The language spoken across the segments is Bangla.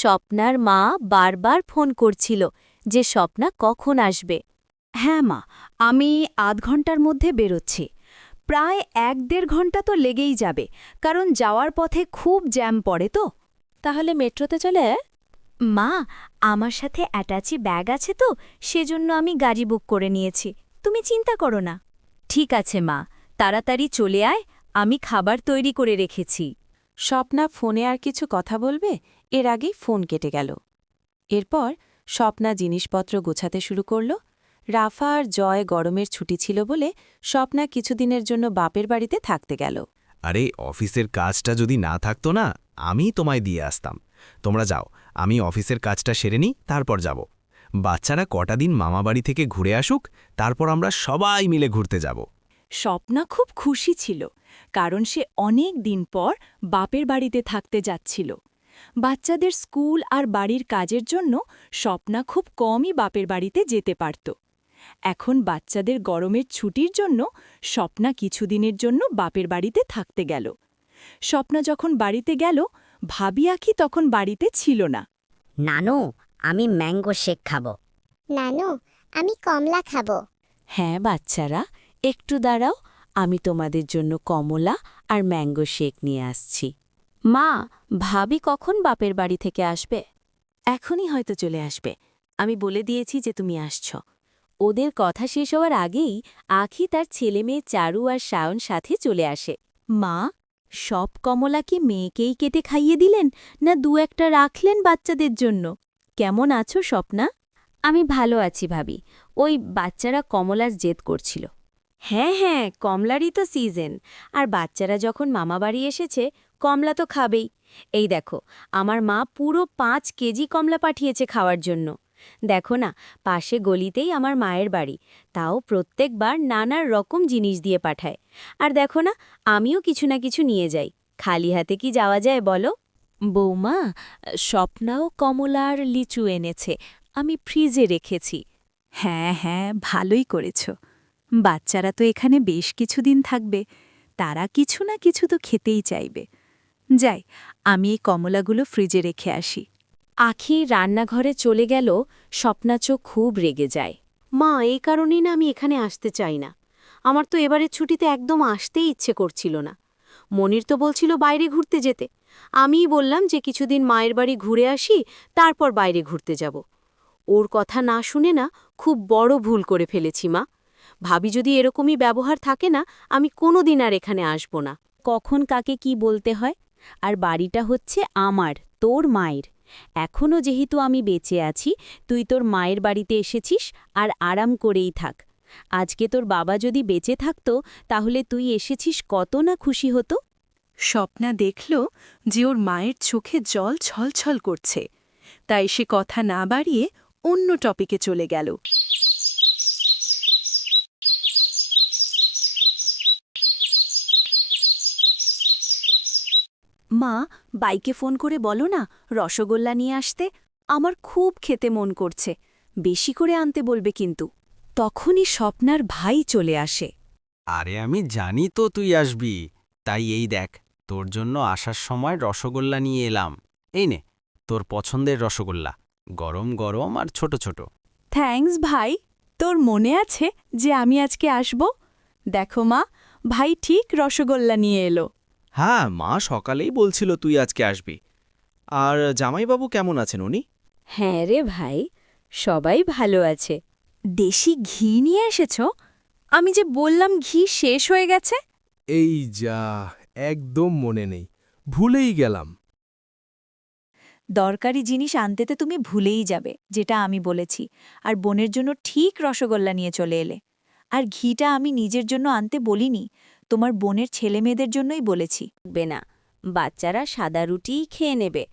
স্বপ্নার মা বারবার ফোন করছিল যে স্বপ্না কখন আসবে। হ্যাঁ মা, আমি আধ ঘন্টার মধ্যে বেরোচ্ছি। প্রায় ১-১.৫ ঘন্টা তো লেগেই যাবে, কারণ যাওয়ার পথে খুব জ্যাম পড়ে তো। তাহলে মেট্রোতে চলে মা, আমার সাথে অ্যাটাচি ব্যাগ আছে তো, সেজন্য আমি গাড়ি বুক করে নিয়েছি। তুমি চিন্তা করো না। ঠিক আছে মা, তাড়াতাড়ি চলে আয়, আমি খাবার তৈরি করে রেখেছি। স্বপ্না ফোনে আর কিছু কথা বলবে এর আগেই ফোন কেটে গেল। এরপর স্বপ্না জিনিসপত্র গোছাতে শুরু করল। রাফা আর জয় গরমের ছুটি ছিল বলে স্বপ্না কিছুদিনের জন্য বাপের বাড়িতে থাকতে গেল। আরে অফিসের কাজটা যদি না থাকতো না, আমি তোমায় দিয়ে আসতাম। তোমরা যাও, আমি অফিসের কাজটা সেরে নিই, তারপর যাব। বাচ্চারা কটা দিন মামাবাড়ি থেকে ঘুরে আসুক, তারপর আমরা সবাই মিলে ঘুরতে যাব। স্বপ্না খুব খুশি ছিল, কারণ সে অনেক দিন পর বাপের বাড়িতে থাকতে যাচ্ছিল। বাচ্চাদের স্কুল আর বাড়ির কাজের জন্য স্বপ্না খুব কমই বাপের বাড়িতে যেতে পারত। এখন বাচ্চাদের গরমের ছুটির জন্য স্বপ্না কিছুদিনের জন্য বাপের বাড়িতে থাকতে গেল। স্বপ্না যখন বাড়িতে গেল, ভাবি আখি তখন বাড়িতে ছিল না। নানু, আমি ম্যাঙ্গো শেক খাবো। নানু, আমি কমলা খাবো। হ্যাঁ বাচ্চারা, একটু দাঁড়াও, আমি তোমাদের জন্য কমলা আর ম্যাঙ্গো শেক নিয়ে আসছি। মা, ভাবি কখন বাপের বাড়ি থেকে আসবে? এখনই হয়তো চলে আসবে, আমি বলে দিয়েছি যে তুমি আসছ। ওদের কথা শেষ হওয়ার আগেই আখি তার ছেলেমেয়ে চারু আর শায়ন সাথে চলে আসে। মা, সব কমলা কি মেয়েকেই কেটে খাইয়ে দিলেন, না দু একটা রাখলেন বাচ্চাদের জন্য? কেমন আছো স্বপ্না? আমি ভালো আছি ভাবি, ওই বাচ্চারা কমলার জেদ করছিল। হ্যাঁ হ্যাঁ, কমলারই তো সিজন, আর বাচ্চারা যখন মামাবাড়ি এসেছে কমলা তো খাবেই। এই দেখো, আমার মা পুরো ৫ কেজি কমলা পাঠিয়েছে খাওয়ার জন্য। দেখো না, পাশে গলিতেই আমার মায়ের বাড়ি, তাও প্রত্যেকবার নানার রকম জিনিস দিয়ে পাঠায়। আর দেখো না, আমিও কিছু না কিছু নিয়ে যাই। খালি হাতে কি যাওয়া যায় বলো? বৌমা, স্বপ্নাও কমলা আর লিচু এনেছে, আমি ফ্রিজে রেখেছি। হ্যাঁ হ্যাঁ, ভালোই করেছ। বাচ্চারা তো এখানে বেশ কিছুদিন থাকবে, তারা কিছু না কিছু তো খেতেই চাইবে। যাই, আমি এই কমলাগুলো ফ্রিজে রেখে আসি। আখি রান্নাঘরে চলে গেল, স্বপ্নাচো খুব রেগে যায়। মা, এই কারণেই না আমি এখানে আসতে চাই না। আমার তো এবারের ছুটিতে একদম আসতেই ইচ্ছে করছিল না। মনির তো বলছিল বাইরে ঘুরতে যেতে, আমিই বললাম যে কিছুদিন মায়ের বাড়ি ঘুরে আসি, তারপর বাইরে ঘুরতে যাব। ওর কথা না শুনে না খুব বড় ভুল করে ফেলেছি মা। ভাবি যদি এরকমই ব্যবহার থাকে না, আমি কোনোদিন আর এখানে আসব না। কখন কাকে কি বলতে হয়? আর বাড়িটা হচ্ছে আমার, তোর মায়ের। এখনও যেহেতু আমি বেঁচে আছি, তুই তোর মায়ের বাড়িতে এসেছিস, আর আরাম করেই থাক। আজকে তোর বাবা যদি বেঁচে থাকত, তাহলে তুই এসেছিস কত না খুশি হতো। স্বপ্না দেখল যে ওর মায়ের চোখে জল ছলছল করছে, তাই সে কথা না বাড়িয়ে অন্য টপিকে চলে গেল। মা, বাইকে ফোন করে বলো না রসগোল্লা নিয়ে আসতে, আমার খুব খেতে মন করছে। বেশি করে আনতে বলবে কিন্তু। তখনই স্বপ্নার ভাই চলে আসে। আরে আমি জানি তো তুই আসবি, তাই এই দেখ, তোর জন্য আসার সময় রসগোল্লা নিয়ে এলাম। এই নে, তোর পছন্দের রসগোল্লা, গরম গরম আর ছোট ছোট। থ্যাঙ্কস ভাই, তোর মনে আছে যে আমি আজকে আসব? দেখো মা, ভাই ঠিক রসগোল্লা নিয়ে এলো। হ্যাঁ, মা সকালেই বলছিল তুই আজকে আসবি। আর জামাইবাবু কেমন আছেন উনি? হ্যাঁ রে ভাই, সবাই ভালো আছে। দেশি ঘি নিয়ে এসেছ? আমি যে বললাম ঘি শেষ হয়ে গেছে। এই যা, একদম মনে নেই, ভুলেই গেলাম। দরকারি জিনিস আনতে তো তুমি ভুলেই যাবে, যেটা আমি বলেছি, আর বোনের জন্য ঠিক রসগোল্লা নিয়ে চলে এলে। আর ঘিটা আমি নিজের জন্য আনতে বলিনি, তোমার বোনের ছেলেমেয়েদের জন্যই বলেছি। না, বাচ্চারা সাদা রুটিই খেয়ে নেবে,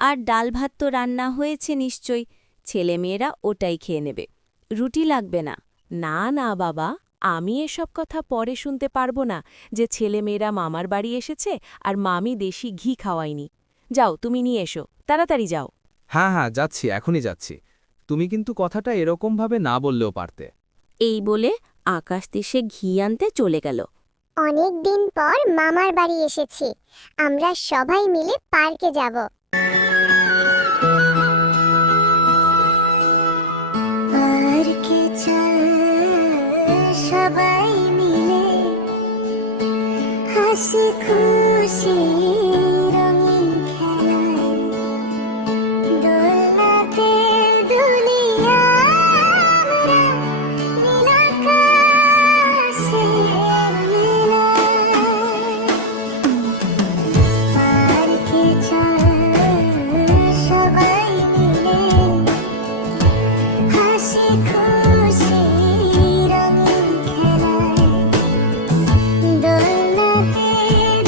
আর ডাল ভাত তো রান্না হয়েছে নিশ্চয়ই, ছেলেমেয়েরা ওটাই খেয়ে নেবে। রুটি লাগবে না। না না বাবা, আমি এসব কথা পরে শুনতে পারবো না যে ছেলেমেয়েরা মামার বাড়ি এসেছে আর মামি দেশি ঘি খাওয়ায়নি। যাও, তুমি নিয়ে এসো, তাড়াতাড়ি যাও। হ্যাঁ হ্যাঁ, যাচ্ছি, এখনই যাচ্ছি। তুমি কিন্তু কথাটা এরকমভাবে না বললেও পারতে। এই বলে আকাশ দেশে ঘি আনতে চলে গেল। অনেক দিন পর মামার বাড়ি এসেছি, আমরা সবাই মিলে পার্কে যাব। সবাই মিলে হাসি খুশি রঙিন খেলায় দোলনাতে দুলিয়া আমরা নীল আকাশের মেলায় পার্কে চল সবাই মিলে হাসি খুশি রঙিন খেলায় দোলনাতে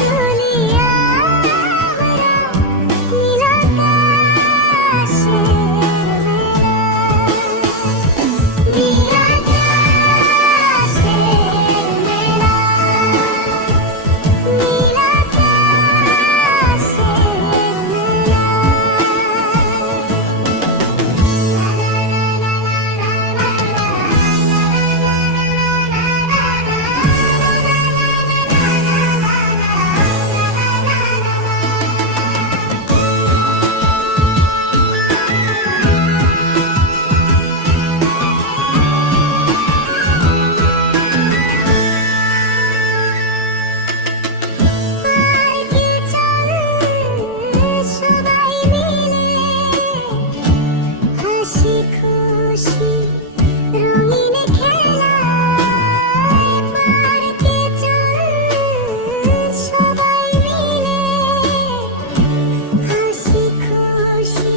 দুলিয়া আমরা নীল আকাশের মেলায় নীল আকাশের মেলায় নীল আকাশের মেলায় পার্কে চল সবাই মিলে হাসি খুশি রঙিন খেলায় পার্কে চল সবাই মিলে হাসি খুশি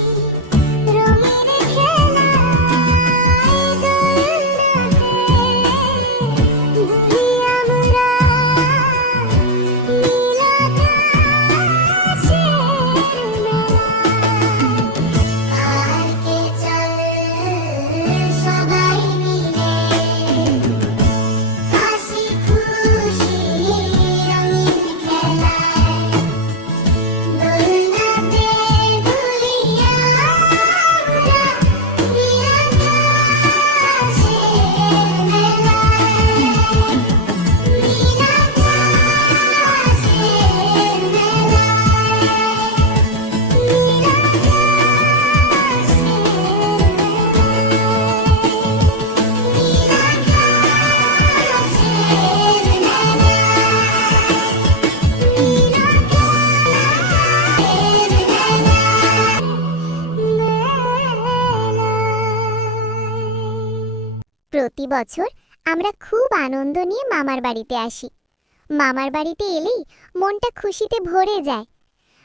রঙিন খেলায় দোলনাতে দুলি আমরা নীল আকাশের মেলায় পার্কে চল সবাই মিলে হাসি খুশি রঙিন খেলায় দোলনাতে দুলিয়া আমরা নীল আকাশের প্রতি বছর আমরা খুব আনন্দ নিয়ে মামার বাড়িতে আসি। মামার বাড়িতে এলেই মনটা খুশিতে ভরে যায়।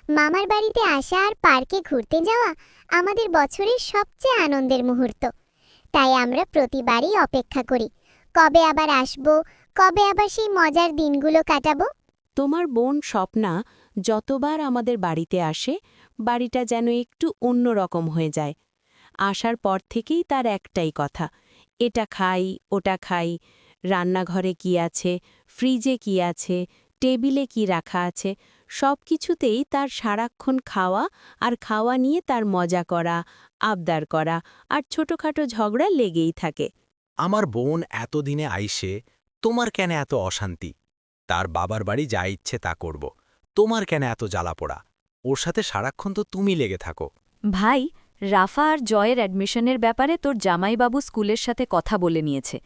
মামার বাড়িতে আসা আর পার্কে ঘুরতে যাওয়া আমাদের বছরের সবচেয়ে আনন্দের মুহূর্ত। তাই আমরা প্রতিবারই অপেক্ষা করি কবে আবার আসবো, কবে আবার সেই মজার দিনগুলো কাটাবো। তোমার বোন স্বপ্না যতবার আমাদের বাড়িতে আসে বাড়িটা যেন একটু অন্যরকম হয়ে যায়। আসার পর থেকেই তার একটাই কথা, এটা খাই ওটা খাই, রান্নাঘরে কি আছে, ফ্রিজে কি আছে, টেবিলে কি রাখা আছে, সব কিছুতেই তার সারাক্ষণ খাওয়া আর খাওয়া নিয়ে তার মজা করা, আবদার করা আর ছোটখাটো ঝগড়া লেগেই থাকে। আমার বোন এতদিনে আইসে, তোমার কেন এত অশান্তি? তার বাবার বাড়ি যা ইচ্ছে তা করব, তোমার কেন এত জ্বালাপোড়া? ওর সাথে সারাক্ষণ তো তুমি লেগে থাকো। ভাই, রাফা আর জয়ের অ্যাডমিশনের ব্যাপারে তোর জামাইবাবু স্কুলের সাথে কথা বলে নিয়েছে,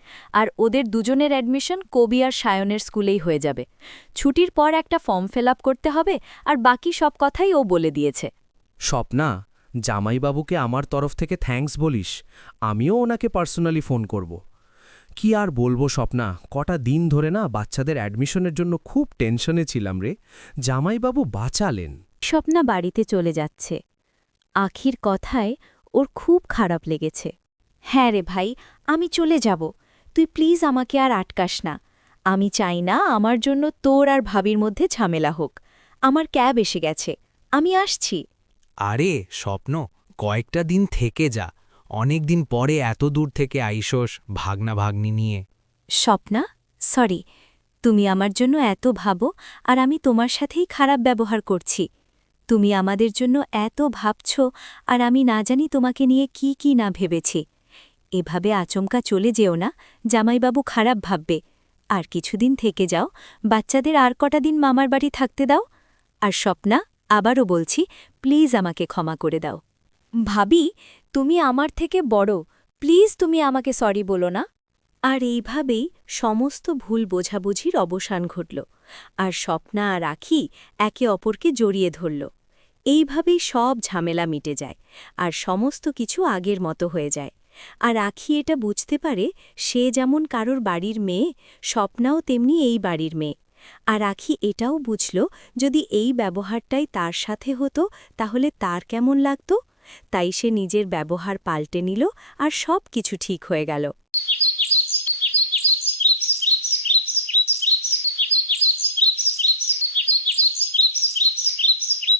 আর ওদের দুজনের অ্যাডমিশন কবি আর সায়নের স্কুলেই হয়ে যাবে। ছুটির পর একটা ফর্ম ফিল আপ করতে হবে, আর বাকি সব কথাই ও বলে দিয়েছে। স্বপ্না, জামাইবাবুকে আমার তরফ থেকে থ্যাঙ্কস বলিস। আমিও ওনাকে পার্সোনালি ফোন করব। কি আর বলবো স্বপ্না, কটা দিন ধরে না বাচ্চাদের অ্যাডমিশনের জন্য খুব টেনশনে ছিলাম রে। জামাইবাবু বাঁচালেন। স্বপ্না বাড়িতে চলে যাচ্ছে। আখির কথায় ওর খুব খারাপ লেগেছে। হ্যাঁ রে ভাই, আমি চলে যাব, তুই প্লিজ আমাকে আর আটকাস না। আমি চাই না আমার জন্য তোর আর ভাবির মধ্যে ঝামেলা হোক। আমার ক্যাব এসে গেছে, আমি আসছি। আরে স্বপ্ন, কয়েকটা দিন থেকে যা। অনেক দিন পরে এত দূর থেকে আইসোস ভাগনা ভাগ্নি নিয়ে। স্বপ্না, সরি, তুমি আমার জন্য এত ভাবো আর আমি তোমার সাথেই খারাপ ব্যবহার করছি। তুমি আমাদের জন্য এত ভাবছ আর আমি না জানি তোমাকে নিয়ে কি কি না ভেবেছি। এভাবে আচমকা চলে যেও না, জামাইবাবু খারাপ ভাববে। আর কিছুদিন থেকে যাও, বাচ্চাদের আর কটা দিন মামার বাড়ি থাকতে দাও। আর স্বপ্না, আবারও বলছি, প্লিজ আমাকে ক্ষমা করে দাও। ভাবি, তুমি আমার থেকে বড়, প্লিজ তুমি আমাকে সরি বলো না। আর এইভাবেই সমস্ত ভুল বোঝাবুঝির অবসান ঘটল আর স্বপ্না আর আখি একে অপরকে জড়িয়ে ধরল। এইভাবেই সব ঝামেলা মিটে যায় আর সমস্ত কিছু আগের মতো হয়ে যায়। আর আখি এটা বুঝতে পারে সে যেমন কারোর বাড়ির মেয়ে, স্বপ্নাও তেমনি এই বাড়ির মেয়ে। আর আখি এটাও বুঝল যদি এই ব্যবহারটাই তার সাথে হতো তাহলে তার কেমন লাগত। তাই সে নিজের ব্যবহার পাল্টে নিল আর সব কিছু ঠিক হয়ে গেল।